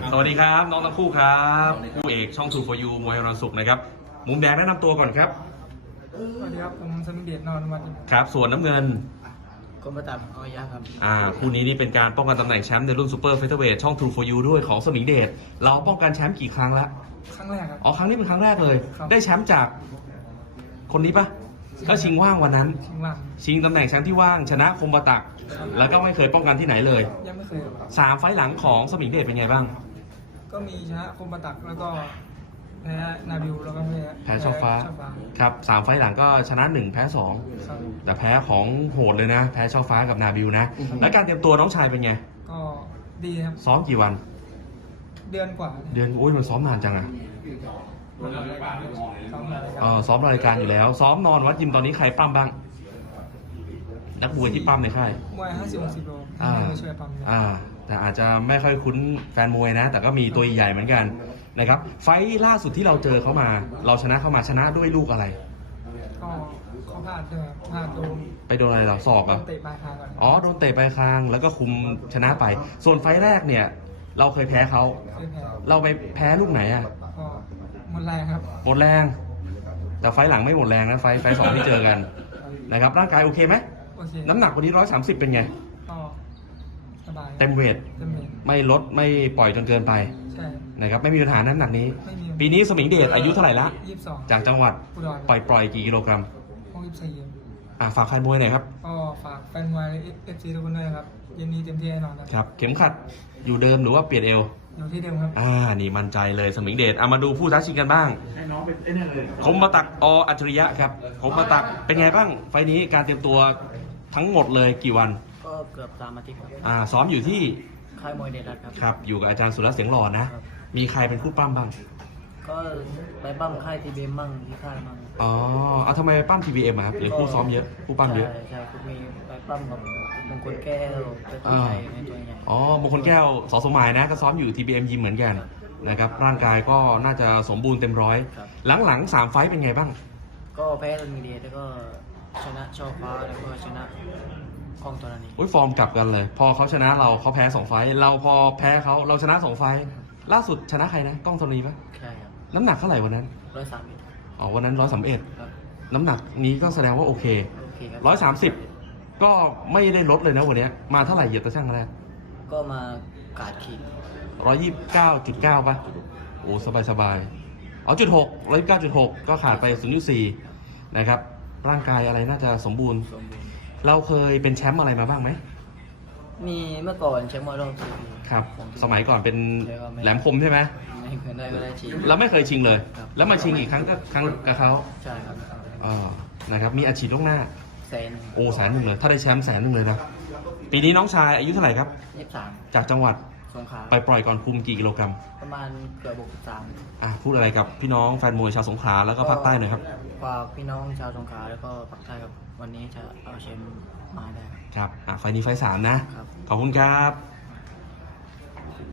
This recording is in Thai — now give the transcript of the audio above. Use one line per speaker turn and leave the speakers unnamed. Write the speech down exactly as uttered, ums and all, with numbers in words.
สวัสดีครับน้องทั้งคู่ครับคู่เอกช่องทูฟอร์ยูมวยรอนสุขนะครับมุมแดงแนะนำตัวก่อนครับ
สวัสดีครับผมสมิงเดชนอนวัน
ครับส่วนน้ำเงิน
กรมประตับออยะครับ
อ่าคู่นี้นี่เป็นการป้องกันตำแหน่งแชมป์ในรุ่นซูเปอร์เฟเธอร์เวทช่องทูฟอร์ยูด้วยของสมิงเดชเราป้องกันแชมป์กี่ครั้งแล้ว
ครั้งแรกครับ
อ๋อครั้งนี้เป็นครั้งแรกเลยได้แชมป์จากคนนี้ปะก็ชิงว่างวันนั้น
ชิงว่าง
ชิงตำแหน่งแชมป์ที่ว่างชนะคมประตักแล้วก็ไม่เคยป้องกันที่ไหนเลย
ยังไม่เคย
สามไฟล์หลังของสมิงเดชเป็นไงบ้าง
ก็มีชนะคมประตักแล้วก็แพ้นาบิวแล้วก็แพ้
แพ้ช่อฟ้าครับสามไฟล์หลังก็ชนะหนึ่งแพ้สองแต่แพ้ของโหดเลยนะแพ้ช่อฟ้ากับนาบิวนะแล้วการเตรียมตัวน้องชายเป็นไง
ก็ดีครับ
ซ้อมกี่วัน
เดือนกว่า
เดือนโอ้ยมันซ้อมนานจังอะเออซ้อมรายการอยู่แล้วซ้อมนอนวัดยิมตอนนี้ใครปั้มบ้างนักมวยที่ปั้มในค่าย
มวยห้าสิบหกสิบโล
อ่า
ช่วยปั้ม
อ่าแต่อาจจะไม่ค่อยคุ้นแฟนมวยนะแต่ก็มีตัวใหญ่เหมือนกันนะครับไฟล์ล่าสุดที่เราเจอเขามาเราชนะเขามาชนะด้วยลูกอะไร
ก็เขาพลาดด้วยพลาดโดน
ไปโดนอะไรเราสอบอ่ะ
เตะปลายคางก่อน
อ๋อโดนเตะปลายคางแล้วก็คุมชนะไปส่วนไฟล์แรกเนี่ยเราเคยแพ้เขาเราไปแพ้ลูกไหนอ่ะ
ก็หมดแรงครับ
หมดแรงแต่ไฟล์หลังไม่หมดแรงนะไฟล์ไฟล์สองที่เจอกันนะครับร่างกายโอเคไหมน้ำหนักวันนี้ร้อยสามสิบเป็นไงเต็มเวทไม่ลดไม่ปล่อยจนเกินไปนะครับไม่มีปัญหาน้ำหนักนี้ปีนี้สมิงเดชอายุเท่าไหร่ละจากจังหวัดปล่อยปล่อยกี่กิโลกรัม
หกสิบสี่
อ่าฝากใครมวยหน่อยครับ
ก็ฝากแฟนมวยเอฟซีทุกคนด้วยครับเย็นนี้เต็มที่แน่นอน
ครับเข็มขัดอยู่เดิมหรือว่าเปลี่ยนเอว
อยู่ที่เดิมครับ
อ่านี่มั่นใจเลยสมิงเดชเอามาดูผู้ท้าชิงกันบ้างคมประตักออัจฉริยะครับคมประตักเป็นไงบ้างไฟนี้การเตรียมตัวทั้งหมดเลยกี่วัน
ก็เกือบสามอาทิตย์ครับ
อ่าซ้อมอยู่ที่
ค่ายมวยเดชรัตน์ครับ
ครับอยู่กับอาจารย์สุรัตน์เสียงหล่อนะมีใครเป็นคู่ปั้มบ้าง
ก็ไปปั้มค่ายทีบีเอ็มมั่งที่ค่ายมั่ง
อ๋อเอาทำไมไปปั้มทีบีเอ็มครับหรือคู่ซ้อมเยอะคู่ปั้มเยอะ
ใช่ใช่มีไปปั้มกับมงคลแก้วไปคู่ใหญ่ในตัวใหญ่
อ๋อมงคลแก้วสอสมัยนะก็ซ้อมอยู่ทีบีเอ็มยิมเหมือนกันนะครับร่างกายก็น่าจะสมบูรณ์เต็มร้อยหลังๆสามไฟต์เป็นไงบ้าง
ก็แพ้มีเดียแล้วก็ชนะช่อฟ้าแล้วก็ชนะกองตัวนี้
โอ้ยฟอร์มกลับกันเลยพอเขาชนะเราเขาแพ้สองไฟต์เราพอแพ้เขาเราชนะสองไฟต์ล่าสุดชนะใครนะกล้องตัวนี้ปะ
ใช่ครับ
น้ำหนักเท่าไหร่วันนั้น
ร้อยสามเอ็ด
อ๋อวันนั้นร้อยสามเอ็ดน้ำหนักนี้ก็แสดงว่าโอเคร้อยสามสิบก็ไม่ได้ลดเลยนะวันนี้มาเท่าไหร่เหยียบตะช่างแรก
ก็มากาดขีด
ร้อยยี่สิบเก้าจุดเก้าป่ะโอ้สบายสบายเอาจุดหกร้อยยี่สิบเก้าจุดหกก็ขาดไปศูนย์จุดสี่นะครับร่างกายอะไรน่าจะสมบูรณ์เราเคยเป็นแชมป์อะไรมาบ้างไหม
มีเมื่อก่อนแชมป์มวยโลก
ครับสมัยก่อนเป็นแหลมคมใช่ไหม
ไม่เคยได้ก็ได้ชิง
เราไม่เคยชิงเลยแล้วมาชิงอีกครั้งก็ครั้งกับเขา
ใช่ครับ
อ๋อนะครับมีอาชีพล่วงหน้า
แสน
โอ้แสนหนึ่งเลยถ้าได้แชมป์แสนหนึ่งเลยนะปีนี้น้องชายอายุเท่าไหร่ครับ
ยี่สิบสาม
จากจังหวัด
สงขลา
ไปปล่อยก่อนคุมกี่กิโลกรัม
ประมาณเกือบหกสิบสาม
อ่ะพูดอะไรกับพี่น้องแฟนมวยชาวสงขลาแล้วก็ภาคใต้หน่อยครับ
ฝากพี่น้องชาวสงขลาแล้วก็ภาคใต้ครับวันนี้จะเอาแชมป์มาได้
ครับอ่ะไฟนี้ไฟสามนะขอบคุณครับ